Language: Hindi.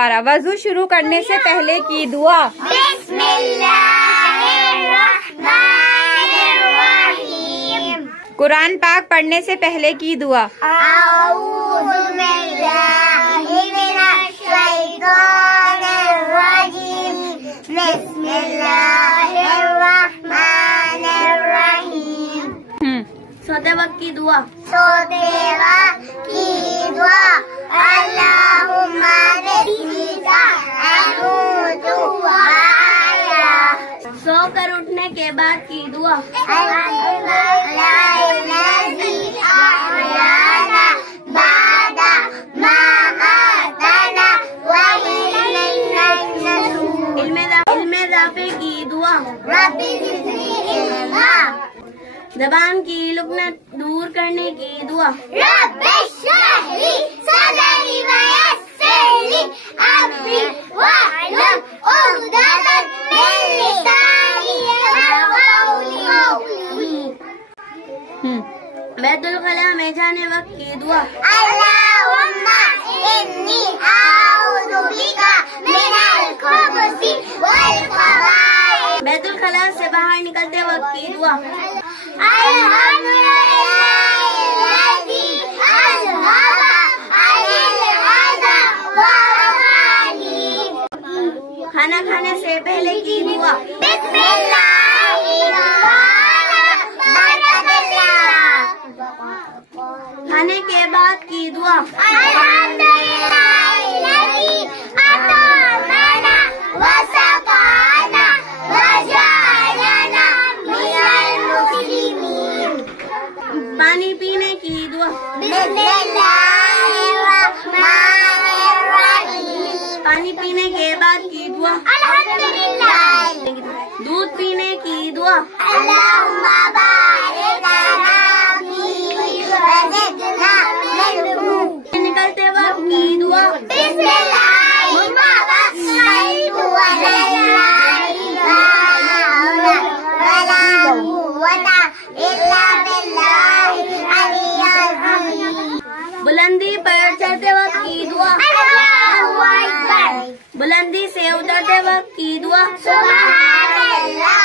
वजू शुरू करने से पहले की दुआ। बिस्मिल्लाहिर्रहमानिर्रहीम। कुरान पाक पढ़ने से पहले की दुआ। आऊज़ुबिल्लाहिमिनश्शैतानिर्रजीम। बिस्मिल्लाहिर्रहमानिर्रहीम। सोते वक्त की दुआ। अल्लाहुम्मा बिस्मिका अऊज़ु आया। सोकर उठने के बाद की दुआ। इल्मे की दुआ। ज़बान की लुकनत दूर करने की दुआ। बैतुल खला में जाने वक्त की दुआ। अल्लाहुम्मा इन्नी आऊज़ु बिका मिनल खुबुसी वल ख़बाइस। बैतुल खला से बाहर निकलते वक्त की दुआ। अल्हम्दुलिल्लाहिल्लज़ी अज़हबा अनिल अज़ा व अमानी। खाना खाने से पहले की दुआ। खाने के बाद की दुआ। अल्हम्दुलिल्लाहिल्लज़ी अत'अमना व सक़ाना व जअलना मिनल मुस्लिमीन। पानी पीने की दुआ। बिस्मिल्लाहिर्रहमानिर्रहीम। पानी पीने के बाद की दुआ। अल्हम्दुलिल्लाह। दूध पीने की दुआ। अल्लाहुम्मा बारिक लना फीही व ज़िदना मिन्हु। निकलते वक्त की दुआ। बिस्मिल्लाहि तवक्कलतु अलल्लाहि ला हौला वला कुव्वता इल्ला बिल्लाहिल अलिय्यिल अज़ीम। बुलंदी पर चढ़ते वक्त की दुआ। अल्लाहु अकबर। बुलंदी से उतरते वक्त की दुआ। सुभानअल्लाह